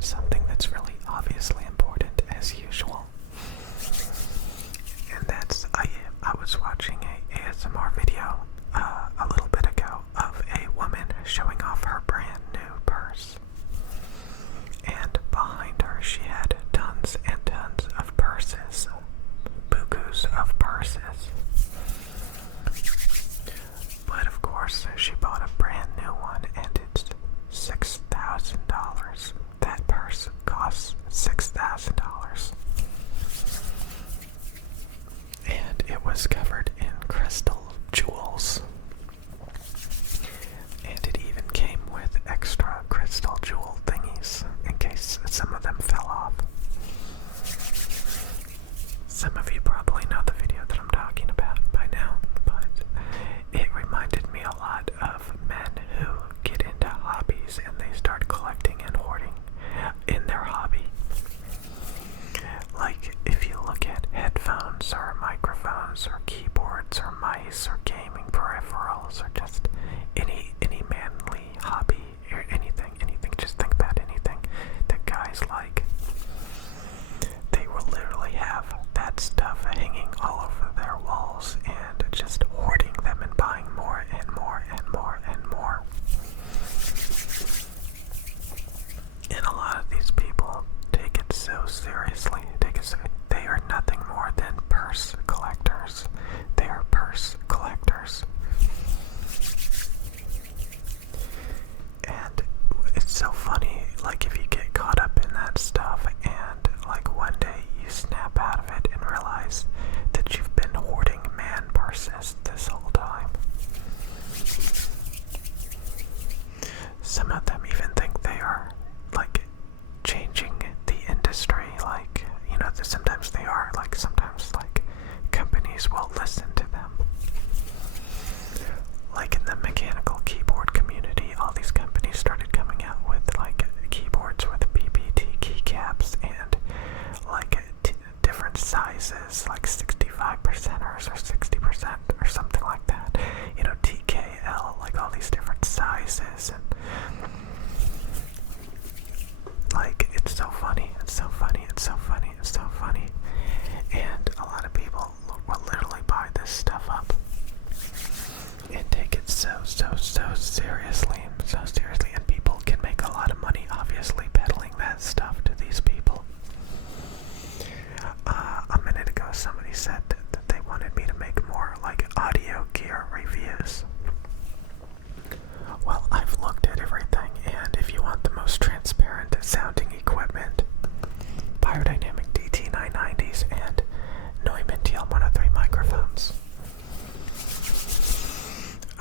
about something that's really obviously important as usual. And that's, I was watching a ASMR video a little bit ago of a woman showing off her brand new purse. And behind her she had tons and tons of purses, bukus of purses. But of course she bought a brand new one and it's $6,000. That purse costs $6,000. And it was covered in crystal jewels. And it even came with extra crystal jewel thingies in case some of them fell off. Some of you probably know the video that I'm talking about by now, but it reminded me a lot of men who get into hobbies and they start collecting and hoarding in their hobby. Like if you look at headphones or microphones or keyboards or mice or gaming peripherals or just any manly hobby or anything, just think about anything that guys like. They will literally have that stuff hanging all over their walls and just hoarding them and buying more and more and more and more. And a lot of these people take it so seriously. They are nothing more than purse collectors. They are purse collectors. And it's so funny, like if you get caught up in that stuff and like one day you snap out of it and realize that you've been hoarding man purses this whole time. Some of them even think they are like changing the industry, like, you know, sometimes they are, like sometimes like companies will listen to them. Like in the mechanical keyboard community, all these companies started coming out with like keyboards with PPT keycaps and like different sizes, like 65%ers or 60% or something like that. You know, TKL, like all these different sizes, and like it's so funny, it's so funny, it's so funny, it's so funny. And a lot of people will literally buy this stuff up and take it so seriously, and people can make a lot of money obviously peddling that stuff to these people. A minute ago somebody said that they wanted me to make more like audio gear reviews. Well, I've looked at everything, and if you want the most transparent sounding equipment, Biodynamic DT990s and Neumann TL103 microphones.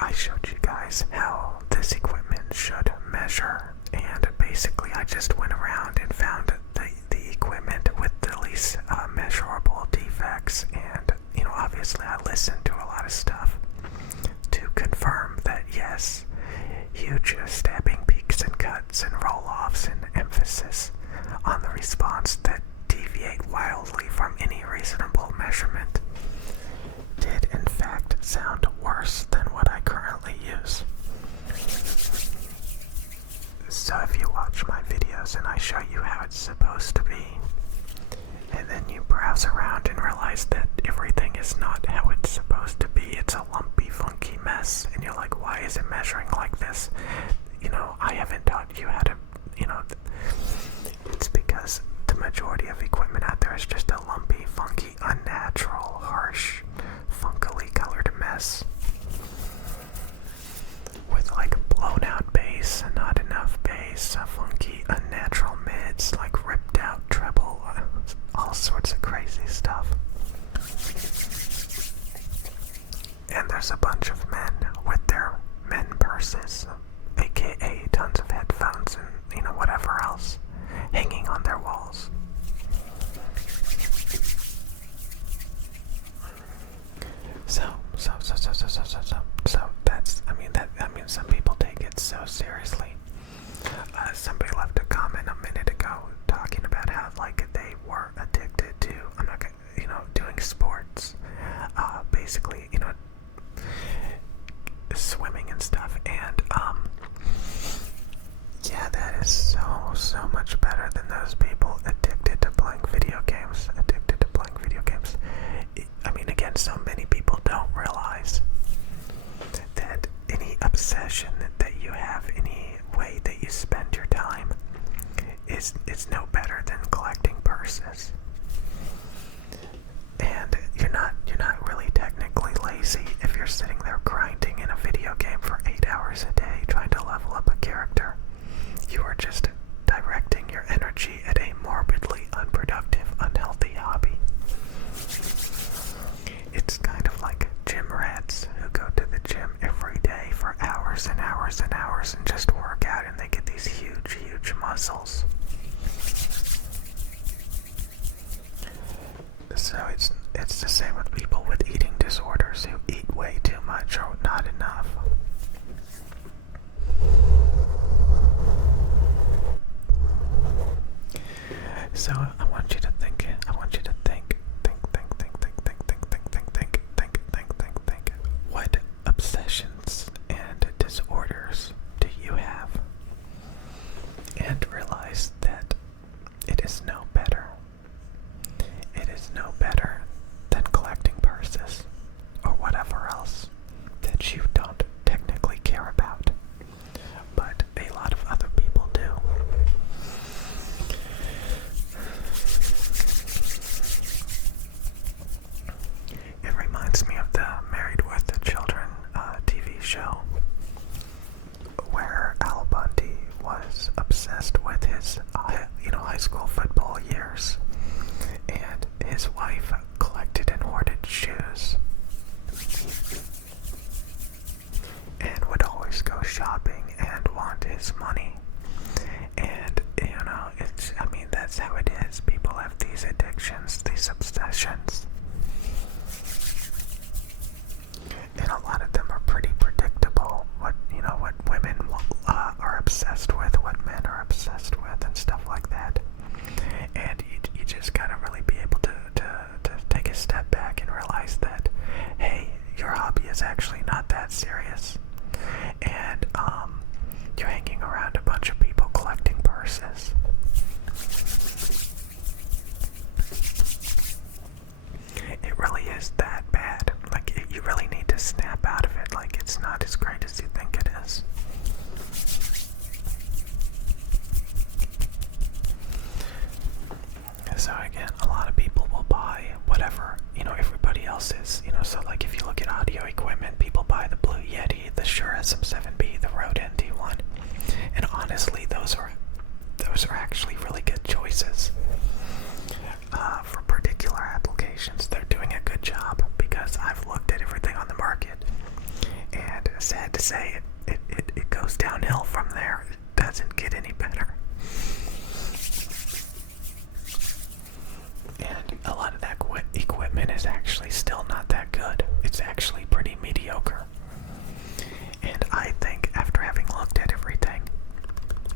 I showed you guys how this equipment should measure, and basically I just went around and found the equipment with the least measurable defects, and you know, obviously I listened to a lot of stuff to confirm that yes, huge stabbing peaks and cuts and roll-offs and emphasis on the response that deviate wildly from any reasonable measurement did in fact sound worse than what I currently use. So if you watch my videos and I show you how it's supposed to be, and then you browse around and realize that everything is not how it's supposed to be, it's a lumpy, funky mess, and you're like, why is it measuring like this? You know, I haven't taught you how to, you know, it's because the majority of equipment out there is just a lumpy, funky, unnatural, harsh, funkily colored mess with like blown out bass and not enough bass, funky, unnatural mids, like ripped out treble, all sorts of crazy stuff. And there's a bunch of men with their men purses, aka tons of headphones and, you know, whatever else, hanging on their walls. So that's, I mean, some people take it so seriously. Somebody left a comment a minute ago talking about how, like, they were addicted to, I'm not gonna, you know, doing sports, basically, you know, swimming and stuff, and obsession that you have, any way that you spend your time is no better than collecting purses. And you're not really technically lazy if you're sitting there grinding in a video game for 8 hours a day trying to level up a character. You are just directing your energy at a morbidly unproductive, unhealthy hobby. It's kind of like gym rats who go to the gym every day for hours and hours and hours and just work out, and they get these huge, huge muscles. So it's the same with people with eating disorders who eat way too much or not enough. So I want you to think. What obsessions and disorders do you have? And realize that it is no better. It is no better than collecting purses or whatever else that you don't technically care about, but a lot of other people do. It reminds me of the Married with Children TV show, where Al Bundy was obsessed with his high school football years, and his wife collected and hoarded shoes and would always go shopping and want his money. And that's how it is. People have these addictions, these obsessions, and a lot of them are pretty predictable. What women are obsessed with, what men are obsessed with, and stuff like that. And you just gotta really be able to take a step back and realize that, hey, your hobby is actually not that serious, and you're hanging around a bunch of people collecting purses. It really is that bad. Like, you really need to snap out of it. Like, it's not as great as you think it is. So again, a lot of people will buy whatever, everybody else is, so like if you look at audio equipment, people buy the Blue Yeti, the Shure SM7B, the Rode NT1, and honestly, those are actually really good choices. For particular applications, they're doing a good job, because I've looked at everything on the market, and sad to say, it goes downhill from there. It doesn't get any better. And a lot of that equipment is actually still not that good. It's actually pretty mediocre. And I think, after having looked at everything,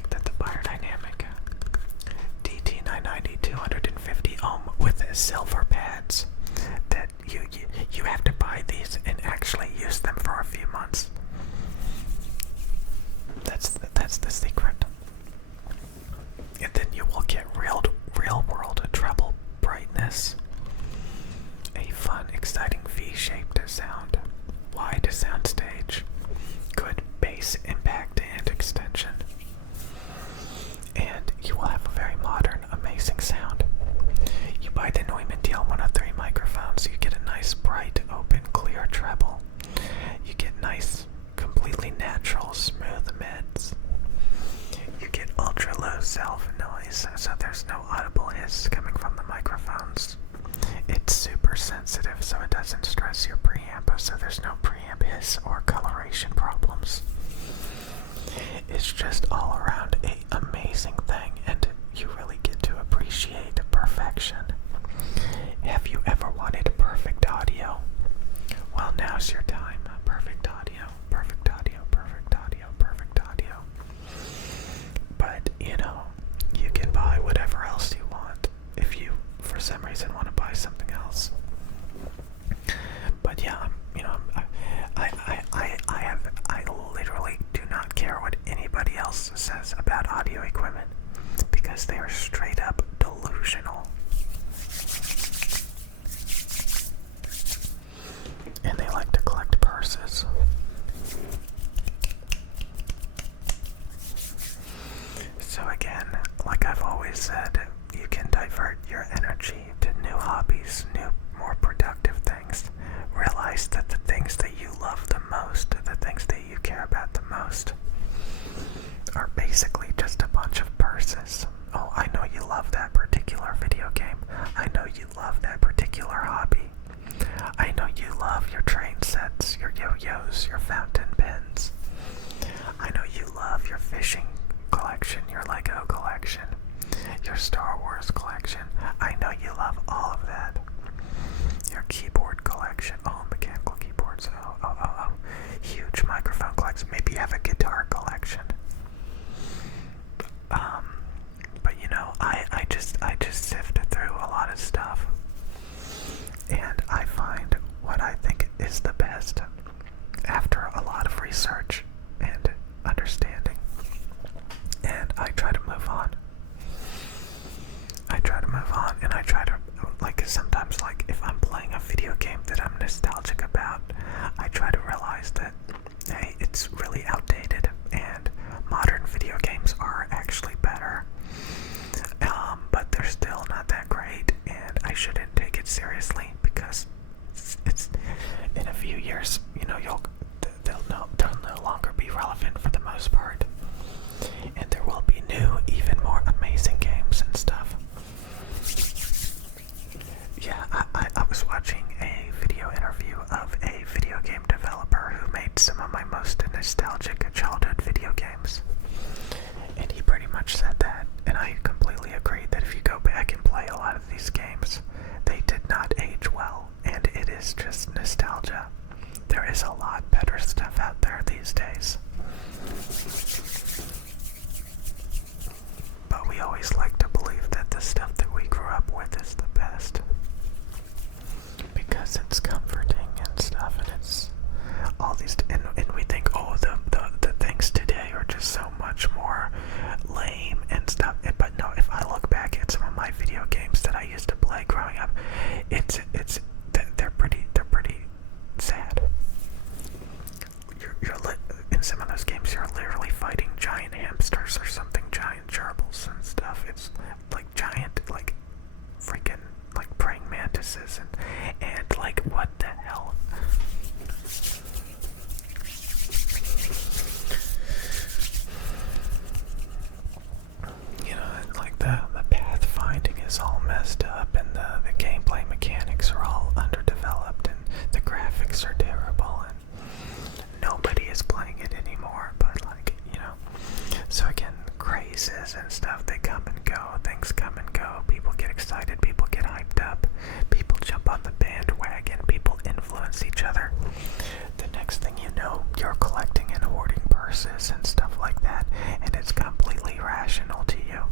that the Biodynamic DT990 250 ohm with silver pads, that you have to buy these and actually use them for a few months. That's the secret. And then you will get real world treble brightness, a fun, exciting V-shaped sound, wide soundstage, good bass impact and extension, and you will have a very modern, amazing sound. You buy the Neumann DL103 microphones, you get a nice, bright, open, clear treble. You get nice, completely natural, smooth mids. You get ultra-low self-noise, so there's no audible hiss coming from the microphones. It's super sensitive, so it doesn't stress your preamp, so there's no preamp hiss or coloration problems. It's just all around an amazing thing, and you really get to appreciate perfection. Have you ever wanted perfect audio? Well, now's your time. Perfect audio, perfect audio, perfect audio, perfect audio. But, you can buy whatever else you want if you, for some reason, want to buy something else. But yeah, I literally do not care what anybody else says about audio equipment, because they are straight up delusional. And they like to collect purses. collection, your Star Wars collection. I know you love all of that. Your keyboard collection. Oh, mechanical keyboards. Oh. Huge microphone collection. Maybe you have a guitar collection. But you know, I just sift through a lot of stuff, and I find what I think is the best after a lot of research and understanding, and I try to move on. And I try to, like, sometimes, like, if I'm playing a video game that I'm nostalgic about, I try to realize that, hey, it's really outdated, and modern video games are actually better, but they're still not that great, and I shouldn't take it seriously, because it's in a few years, you know, they'll no longer be relevant for the most part, and there will be new, even more amazing games and stuff. Yeah, I was watching a video interview of a video game developer who made some of my most nostalgic childhood video games, and he pretty much said that, and I completely agree that if you go back and play a lot of these games, they did not age well, and it is just nostalgia. There is a lot better stuff out there these days. But we always like to believe that the stuff that we grew up with is the best, because it's comforting and stuff, and it's all these, and we think, oh, the things today are just so much more lame and stuff. But no, if I look back at some of my video games that I used to play growing up, they're pretty sad. In some of those games, you're literally fighting giant hamsters or something, giant gerbils and stuff. It's like giant, like freaking, like praying mantises, and like, what the hell? You know, like the pathfinding is all messed up, and the gameplay mechanics are all underdeveloped, and the graphics are terrible, and nobody is playing it anymore. But, like, you know, so again, crazes and stuff, they come and go, things come and go, people get excited, people get hyped up, people jump on the bandwagon, people influence each other. The next thing you know, you're collecting and hoarding purses and stuff like that, and it's completely rational to you,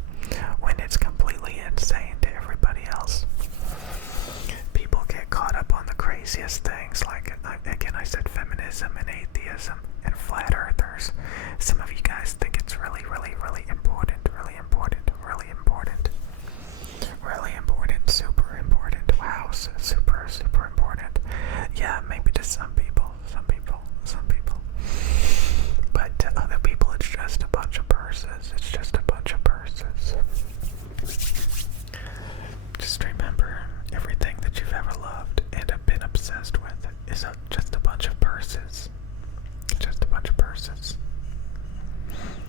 when it's completely insane to everybody else. People get caught up on the craziest things, like, again, I said feminism and atheism and flat earthers. Some of you guys think it's really, really, really important, super important. Wow, super, super important. Yeah, maybe to some people. But to other people, it's just a bunch of purses. Just remember, everything that you've ever loved and have been obsessed with is just a bunch of purses. Just a bunch of purses.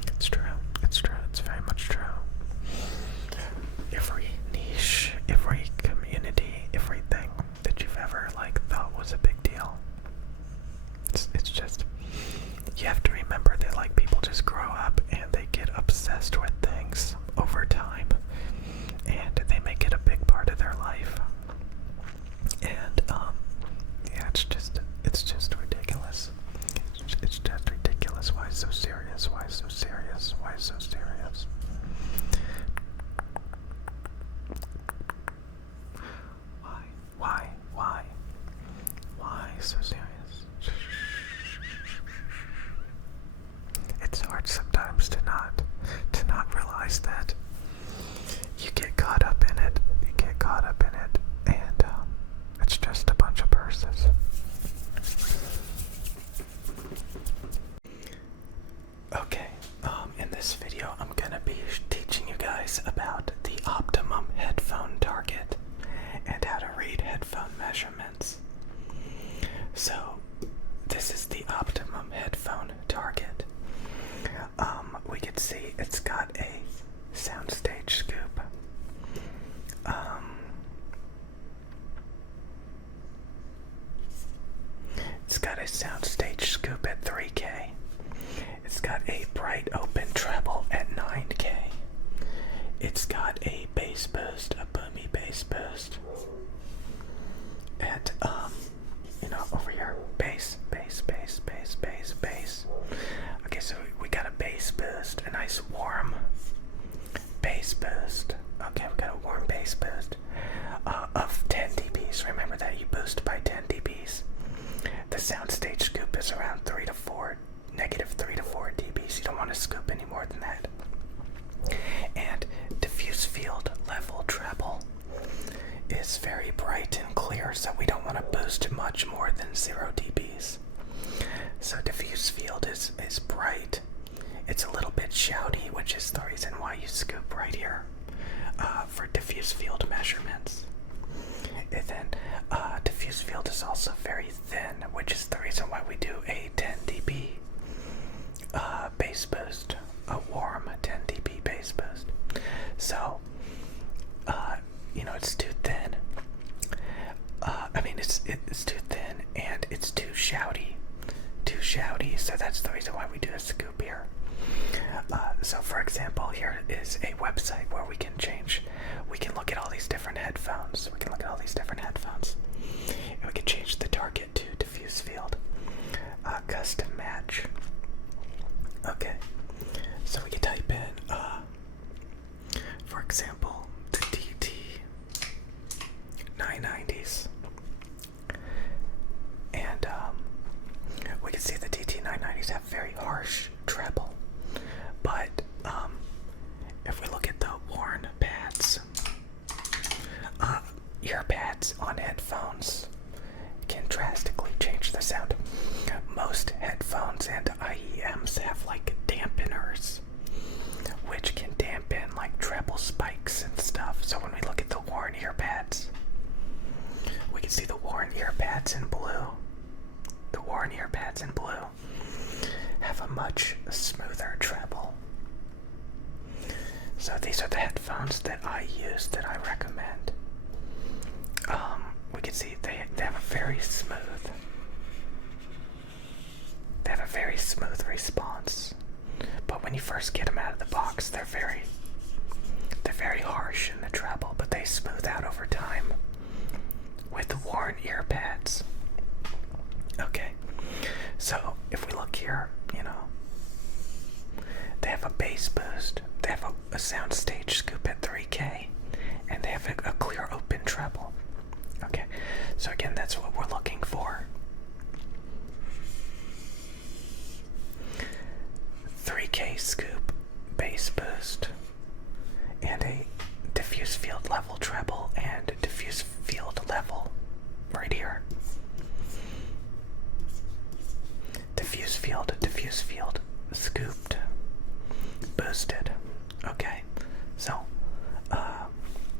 It's true. It's very much true. Every niche, every community, everything that you've ever, like, thought was a big deal. It's just, you have to remember that, like, people just grow up and they get obsessed with things over time, and they make it a big part of their life. And yeah, it's just ridiculous. It's just ridiculous. Why so serious? Why so serious? Why so serious? It's hard sometimes to not realize that you get caught up in it, and it's just a bunch of purses. Okay, in this video I'm gonna be teaching you guys about the optimum headphone target and how to read headphone measurements. So, this is the optimum headphone target. We can see it's got a soundstage scoop. It's got a soundstage scoop at 3K. It's got a bright open treble at 9K. nice warm bass boost. Okay, we got a warm bass boost of 10 dBs. Remember that you boost by 10 dBs. The soundstage scoop is around negative 3 to 4 dBs. You don't want to scoop any more than that. And diffuse field level treble is very bright and clear, so we don't want to boost much more than 0 dBs. So diffuse field is bright. It's a little bit shouty, which is the reason why you scoop right here for diffuse field measurements. And then diffuse field is also very thin, which is the reason why we do a 10 dB bass boost, a warm 10 dB bass boost. So, it's too thin. It's too thin and it's too shouty. So that's the reason why we do a scoop here. So for example, here is a website where we can look at all these different headphones. And we can change the target to diffuse field. Custom match. Okay. So we can type in, for example, the DT990s. And we can see the DT990s have very harsh treble. But if we look at the worn pads, ear pads on headphones can drastically change the sound. Most headphones and IEMs have like dampeners, which can dampen like treble spikes and stuff. So when we look at the worn ear pads, we can see the worn ear pads in blue. The worn ear pads in blue have a much smoother treble. So these are the headphones that I use, that I recommend. We can see they have a very smooth response. But when you first get them out of the box, they're very harsh in the treble, but they smooth out over time with the worn ear pads. Okay, so if we look here, they have a bass boost, they have a soundstage scoop at 3K, and they have a clear open treble. Okay, so again, that's what we're looking for. 3K scoop, bass boost, and a diffuse field level treble, and diffuse field level right here. Diffuse field, scooped, boosted. Okay, so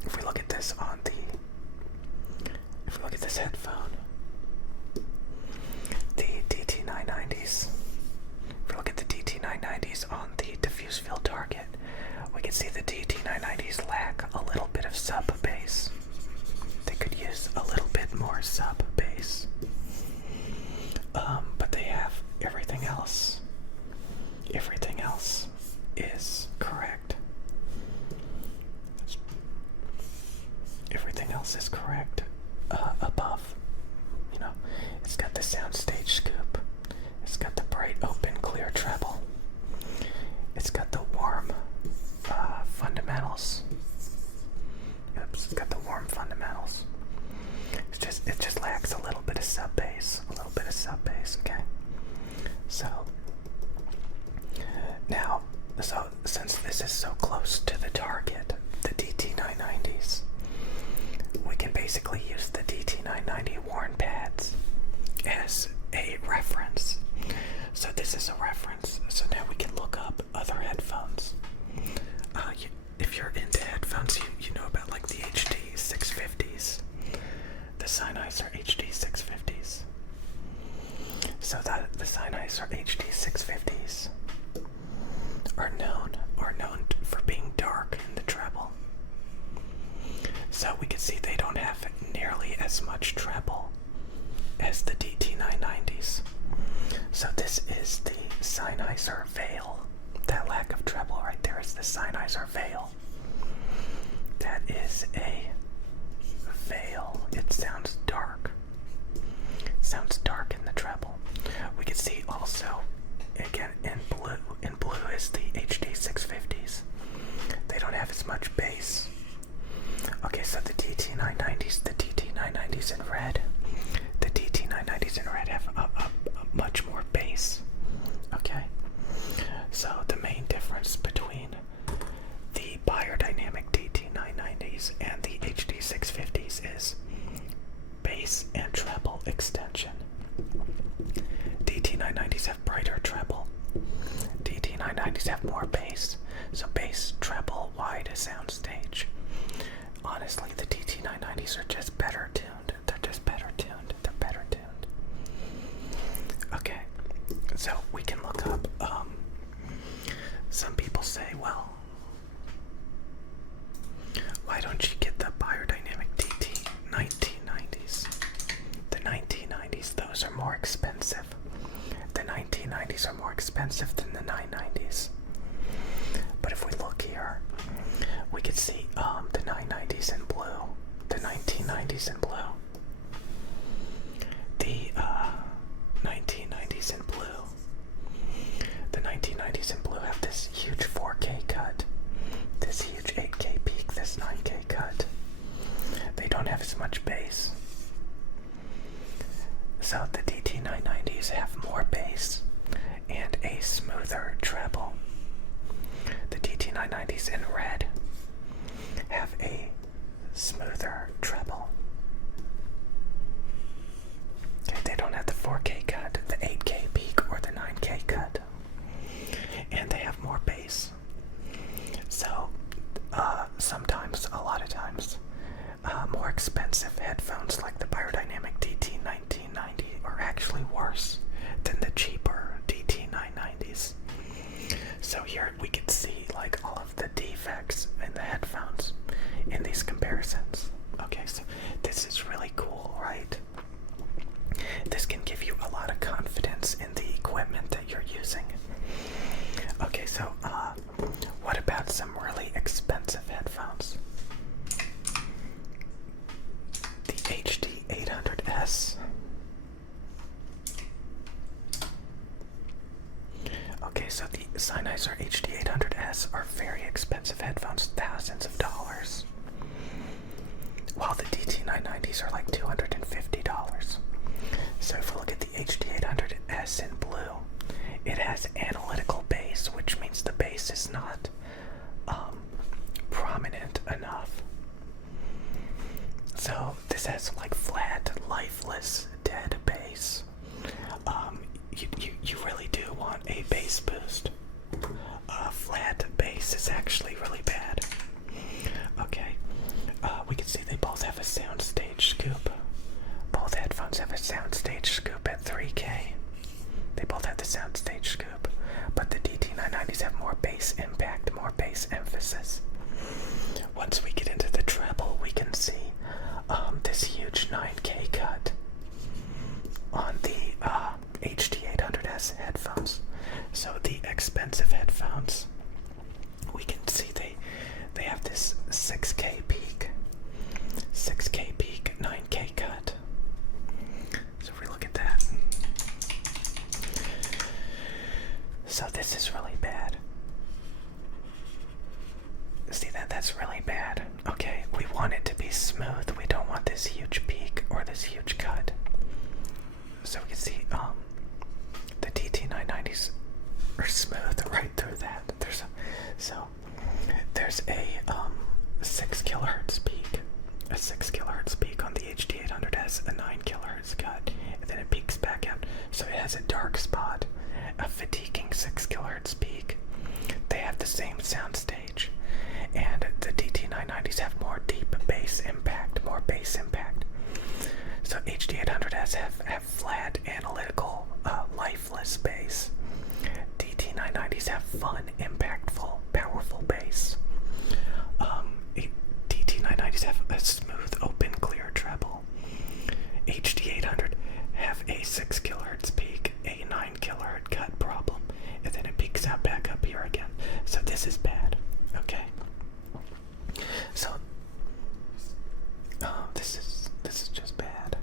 if we look at this headphone, the DT990s. If we look at the DT990s on the diffuse field target, we can see the DT990s lack a little bit of sub bass. They could use a little bit more sub bass. But they have everything else. Everything else is correct. Everything else is correct above. It's got the soundstage scoop. It's got the bright, open, clear treble. It's got the warm fundamentals. Oops, it's got the warm fundamentals. It just lacks a little bit of sub bass. Okay? So now, since this is so close to the target, the DT990s, we can basically use the DT990 worn pads as a reference. So this is a reference. So now we can look up other headphones. If you're into headphones, you know about like the HD 650s, the Sennheiser HD 650s. So that the Sennheiser HD 650s are known for being dark in the treble. So we can see they don't have nearly as much treble as the DT990s. So this is the Sennheiser Veil. That lack of treble right there is the Sennheiser Veil. That is a Veil. It sounds dark. It sounds dark in the treble. We can see also, again, in blue is the HD 650. DT990s have more bass. So bass, treble, wide soundstage. Honestly, the DT990s are just better tuned. They're just better tuned. They're better tuned. Okay, so we can look up, some people say, well, why don't you get the biodynamic DT 1990s? The 1990s, those are more expensive. The 1990s are more expensive than the 990s. But if we look here, we can see the 990s in blue, the 1990s in blue, the 1990s in blue. The 1990s in blue have this huge 4K cut, this huge 8K peak, this 9K cut. They don't have as much bass. So the DT990s have more bass and a smoother treble. The DT990s in red have a smoother treble. Okay, they don't have the 4K cut, the 8K peak, or the 9K cut. And they have more bass. So, sometimes, a lot of times, more expensive headphones like the biodynamic DT1990 are actually worse than the cheaper DT990s. So here we can see like all of the defects in the headphones in these comparisons. Okay, so this is really cool, right? This can give you a lot of confidence in the equipment that you're using. Okay, so what about some really expensive headphones? The HD800S. Okay, so the Sennheiser HD800S are very expensive headphones, thousands of dollars. While the DT990s are like $250. So if we look at the HD800S in blue, it has analytical bass, which means the bass is not prominent enough. So this has like flat, lifeless, dead bass. You really do want a bass boost. Flat bass is actually really bad. Okay, we can see they both have a soundstage scoop. Both headphones have a soundstage scoop at 3K. They both have the soundstage scoop, but the DT990s have more bass impact, more bass emphasis. Once we get into the treble, we can see this huge 9K cut on the HD800S headphones. So the expensive headphones, we can see they have this 6K peak, 9K cut. So if we look at that, so this is really bad. See that's really bad. Okay, we want it to be smooth. We don't want this huge peak or this huge cut. So we can see the DT990s are smooth right through that. There's a 6 kilohertz peak, a 6 kilohertz peak on the HD800S, a 9 kilohertz cut, and then it peaks back out. So it has a dark spot, a fatiguing 6 kilohertz peak. They have the same soundstage, and the DT990s have more deep bass impact, more bass impact. So HD800S have flat, analytical, lifeless bass. DT990s have fun, impactful, powerful bass. DT990s have a smooth, open, clear treble. HD800 have a 6 kilohertz peak, a 9 kilohertz cut problem, and then it peaks out back up here again. So this is bad, okay? So this is just bad.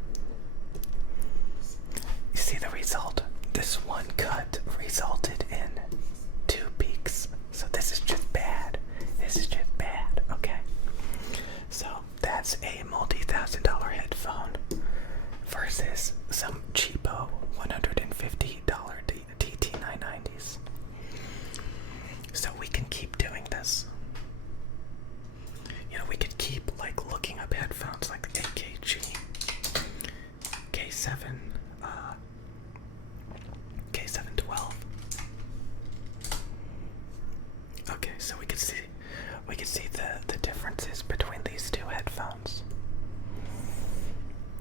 You see the result? This one cut resulted in 2 peaks. So this is just bad. This is just bad, okay? So that's a multi-$1,000 headphone versus some cheapo $150 DT990s. So we can keep doing Okay, so we can see the differences between these two headphones.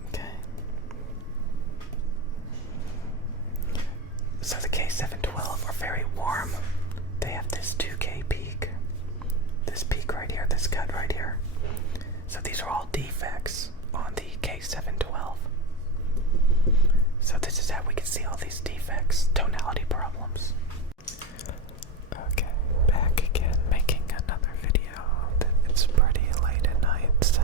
Okay. So the K712 are very warm. They have this 2K peak. This peak right here, this cut right here. So these are all defects on the K712. So this is how we can see all these defects, tonality problems. Okay, back again, making another video. It's pretty late at night, so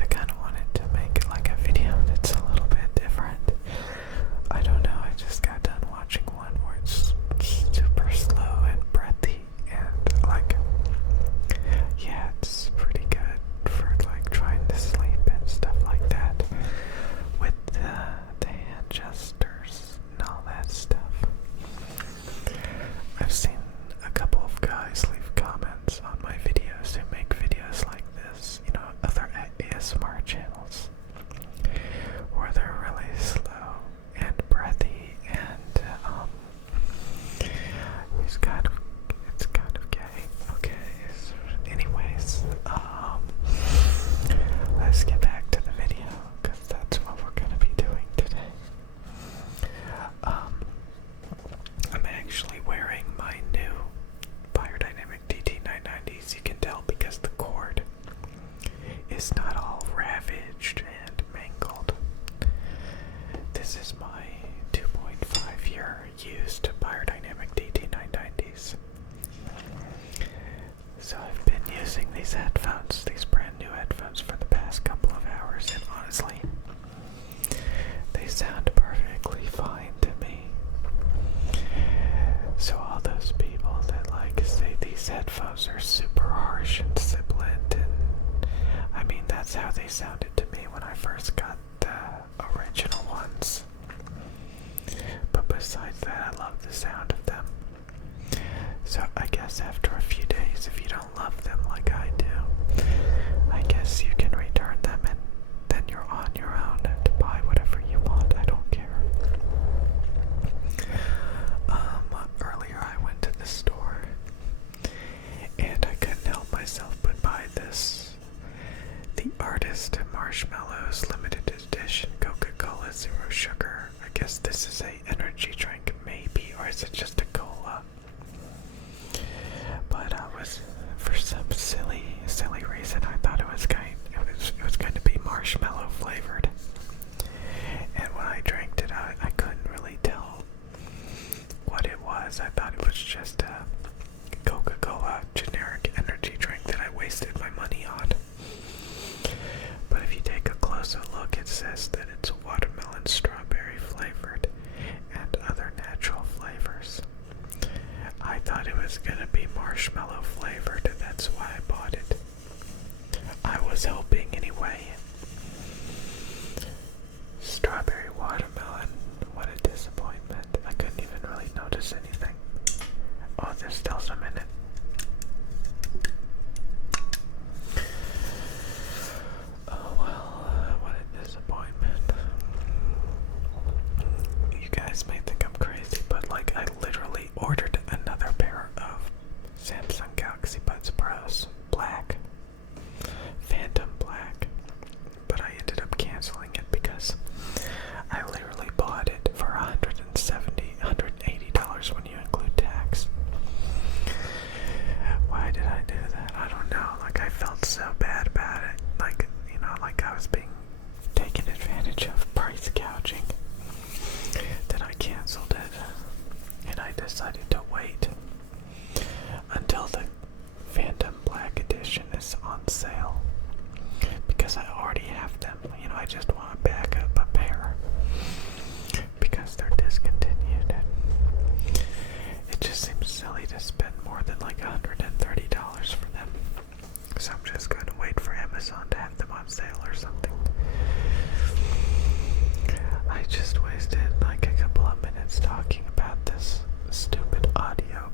I kind of wanted to make it like a video that's a little bit different. I don't know, I just got done watching one where it's super slow and breathy, and like, yeah, it's pretty good for like trying to sleep and stuff like that, with the hand gestures and all that stuff. I've seen a couple of guys leave comments on my videos who make videos like this, you know, other ASMR channels, where they're really slow and breathy, and it's kind of gay. Okay, so anyways, let's get back to the video, because that's what we're going to be doing today. I'm actually wearing my new Biodynamic DT990s. You can tell because the cord is not all ravaged and mangled. This is my 2.5 year used Biodynamic DT990s. So I've been using these headphones, these brand new headphones, for the past couple of hours, and honestly, they sound perfectly fine to me. So all those people that like say these headphones are super harsh and sibilant, and I mean, that's how they sounded to me when I first got the original ones. But besides that, I love the sound of them. So I guess after a few days, if you don't love them like I do, I guess you can return them, and then you're on your own to buy whatever you want. I don't care. Earlier I went to the store, and I couldn't help myself but buy this. The Artist Marshmallows Limited Edition Coca-Cola Zero Sugar. I guess this is a energy drink, maybe, or is it just a cola? But I was, for some silly reason, I thought it was going to be marshmallow flavored. And when I drank it, I couldn't really tell what it was. I thought it was just a Coca-Cola generic energy drink that I wasted my money on. But if you take a closer look, it says that it's watermelon strawberry flavored and other natural flavors. I thought it was gonna be marshmallow flavored, and that's why I bought it. I was hoping anyway. Strawberry watermelon, what a disappointment. I couldn't even really notice anything. Oh, there's still some in it. Oh well, what a disappointment. You guys may think I'm crazy, but like, I literally ordered another pair of Samsung Galaxy Buds Pros, black, Phantom black, but I ended up canceling it because I literally bought it for $180 when you include tax. Why did I do that? I don't know. Like, I felt so bad about it. Like, you know, like I was being taken advantage of, price gouging, that I canceled it. And I decided to wait until the Phantom Black Edition is on sale, because I already have them. You know, I just want to back up a pair because they're discontinued. It just seems silly to spend more than like $130 for them. So I'm just going to wait for Amazon to have them on sale or something. I just wasted like a couple of minutes talking about this stupid audio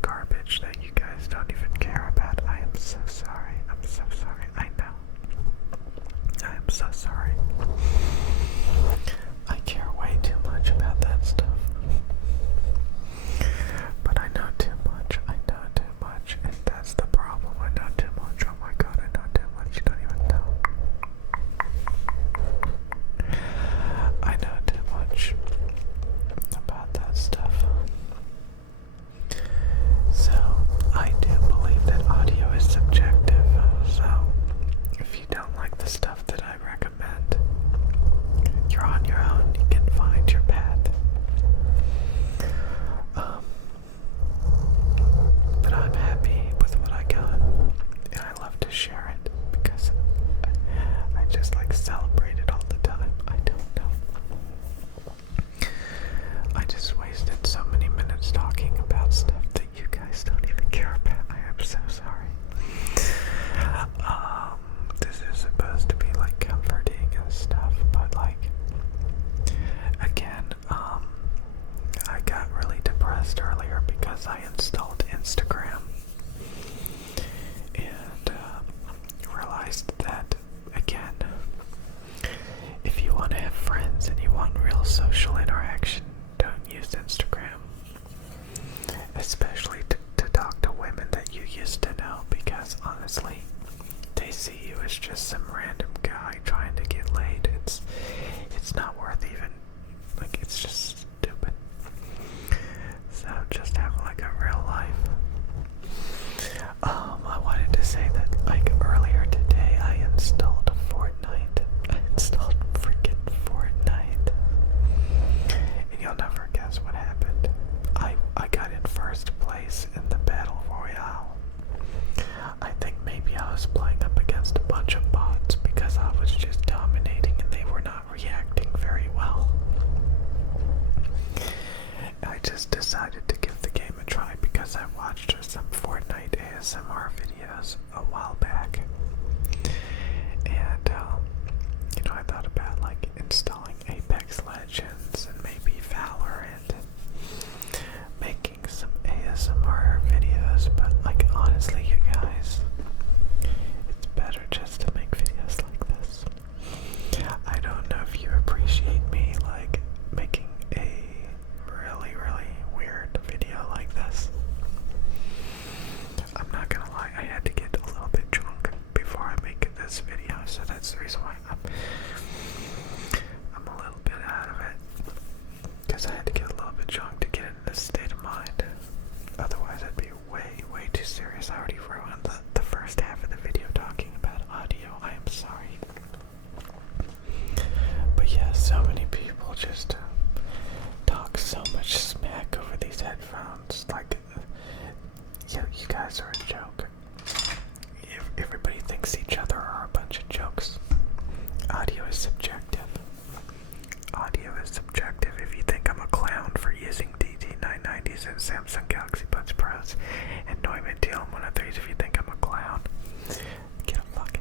because honestly, they see you as just some random guy trying to get laid. It's not worth even, like, it's just stupid. So just have like a real life. I wanted to say that, like, earlier today I installed Fortnite. I installed freaking Fortnite. And you'll never guess what happened. I got in first place in the Battle Royale. I think maybe I was playing up against a bunch of bots because I was just dominating and they were not reacting very well. I just decided to give the game a try because I watched some Fortnite ASMR videos a while back. And, I thought about, like, installing Apex Legends and maybe Valorant and making some ASMR videos, but, like, honestly, you guys, it's better just to make videos like this. I don't know if you appreciate me, like, making a really, really weird video like this. I'm not gonna lie, I had to get a little bit drunk before I make this video, so that's the reason why I'm a little bit out of it, because I had to get a little bit drunk to get in this state of mind. Otherwise I'd be way too serious. I already ruined the first half of the video talking about audio. I am sorry. But yeah, so many people just talk so much smack over these headphones. Like, you guys are a joke. Everybody thinks each other are a bunch of jokes. Audio is subjective. Audio is subjective. If you think I'm a clown for using DT990s and Samsung Galaxy Buds Pros and Neumann TL103s, if you think I'm a clown, get a fucking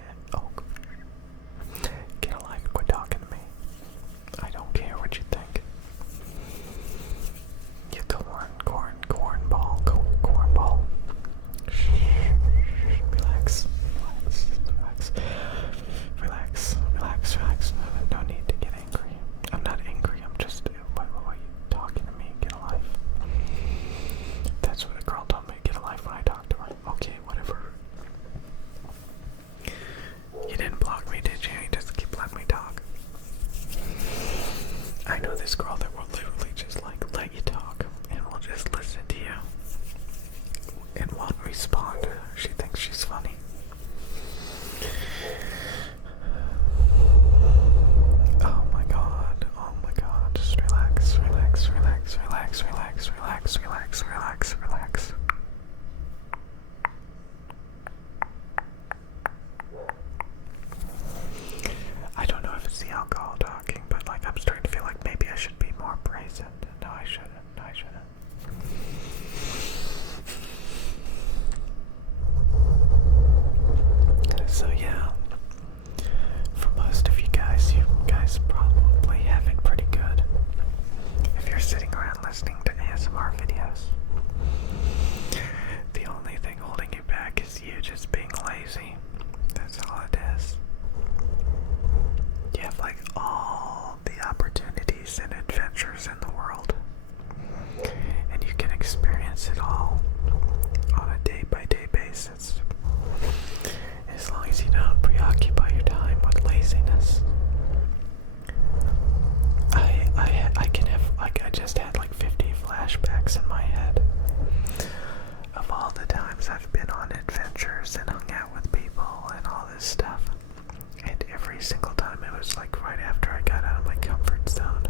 get a life. Quit talking to me. I don't care what you think. You cornball. Relax. No need to get angry. I'm not angry. I'm just. Why are you talking to me? Get a life. That's what a girl told me. Get a life when I talk to her. Okay, whatever. You didn't block me, did you? You just keep letting me talk. I know this girl that will literally just, like, let you talk and will just listen to you and won't respond. She thinks she's funny. Oh my god. Just relax. I don't know if it's the alcohol talking, but, like, I'm starting to feel like maybe I should be more brazen. No, I shouldn't. So yeah, for most of you guys probably have it pretty good if you're sitting around listening to ASMR videos. The only thing holding you back is you just being lazy. That's all it is. You have, like, all the opportunities and adventures in the world, and you can experience it all on a day-by-day basis, as long as you don't preoccupy your time with laziness. I just had like 50 flashbacks in my head of all the times I've been on adventures and hung out with people and all this stuff. And every single time it was like right after I got out of my comfort zone.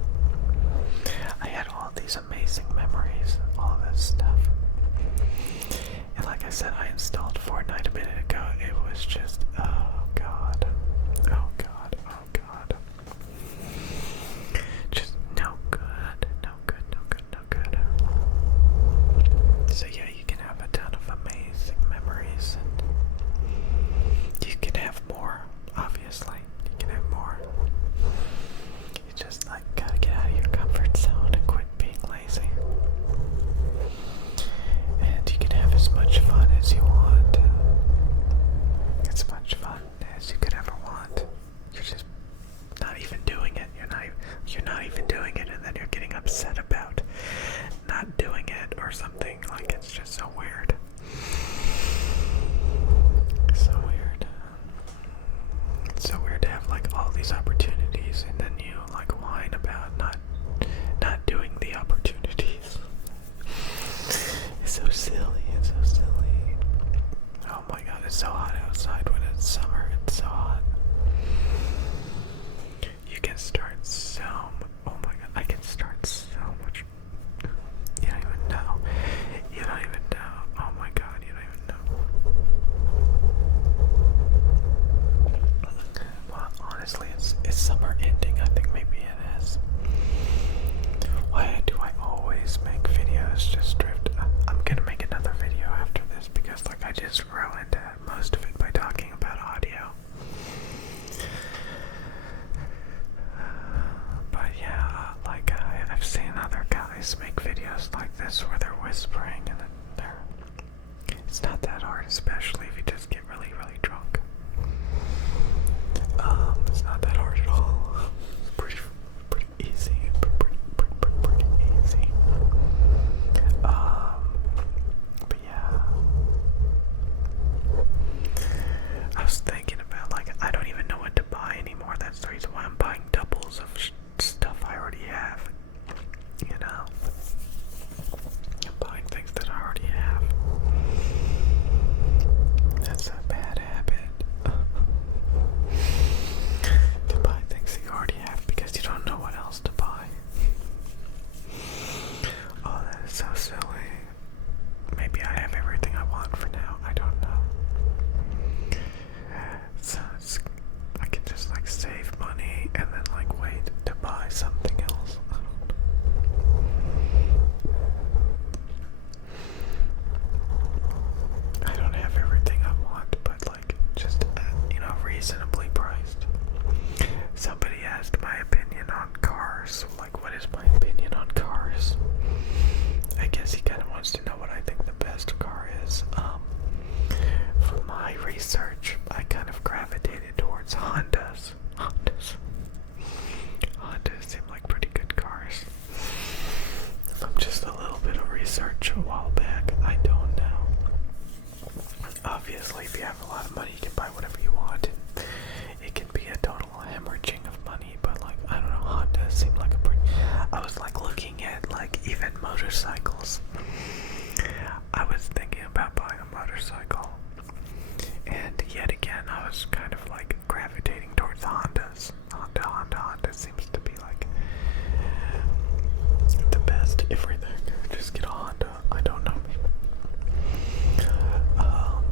I had all these amazing memories, all this stuff. And like I said, I installed Fortnite a minute ago. It was just, oh god. Just no good. So yeah, you can have a ton of amazing memories, and you can have more, obviously. You can have more. You just, like, gotta get out of your comfort zone and quit being lazy. And you can have as much fun as you want. As much fun as you could ever want. You're just not even doing it. You're not even doing it, and then you're getting upset about not doing it or something. Like, it's just so weird. it's so hot outside when it's summer. It's so hot. You can start so oh my god, I can start so much. You don't even know. You don't even know. Oh my god, you don't even know. Well, honestly, it's summer ending. I think maybe it is. Why do I always make videos just drift? I'm gonna make another video after this because like I just ruined most of it by talking about audio. But yeah, like I've seen other guys make videos like this where they're whispering and it's not that hard, especially if you just get really, really drunk. It's not that hard at all. It's pretty easy. Pretty easy. But yeah. I was thinking about, like, I don't even know what to buy anymore. That's the reason why I'm buying doubles of stuff I already have. You know? I'm buying things that I already have. That's a bad habit. To buy things that you already have because you don't know what else to buy. Oh, that is so silly. Maybe I have everything I want for now. I don't know. So I can just like save money and then like wait to buy something else. I don't have everything I want, but like just reasonably priced. Somebody asked my opinion on cars. Like, what is my opinion on cars? I guess he kind of wants to know what I think the best car is. From my research, I kind of gravitated towards Hondas. Hondas seem like pretty good cars. From just a little bit of research a while back, I don't know. Obviously, if you have a lot of money, you can buy whatever you want. It can be a total hemorrhaging of money, but like, I don't know, Honda seemed like a pretty... I was like looking at like even motorcycles. I was thinking about buying a motorcycle. And yet again, I was kind of like gravitating towards Hondas. Honda seems to be like the best everything. Just get a Honda. I don't know.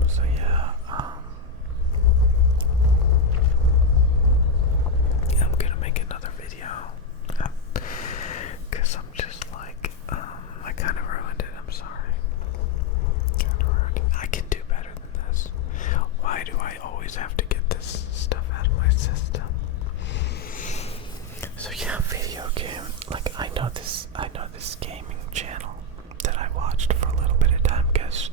So yeah, I'm gonna make another video. Cause I'm just like, I kind of ruined it. I'm sorry. Kind of ruined it. I can do better than this. Why do I always have to get this stuff out of my system? So yeah, video game. Like I know this gaming channel that I watched for a little bit of time because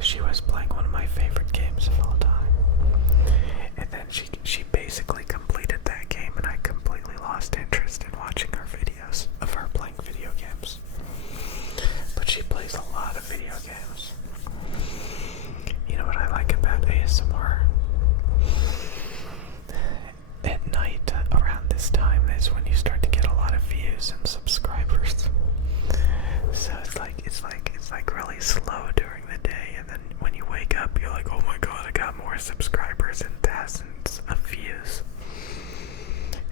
she was playing one of my favorite games of all time. And then she basically completed that game, and I completely lost interest in watching her videos of her playing video games. But she plays a lot of video games. You know what I like about ASMR? At night, around this time, is when you start to get a lot of views and subscribers. So it's like really slow during the day, and then when you wake up, you're like, oh my god, I got more subscribers and thousands of views.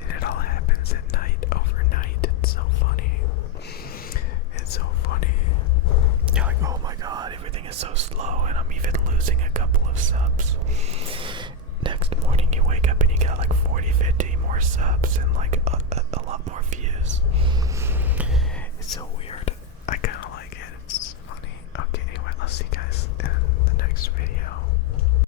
And it all happens at night, overnight. It's so funny. It's so funny. You're like, oh my god, if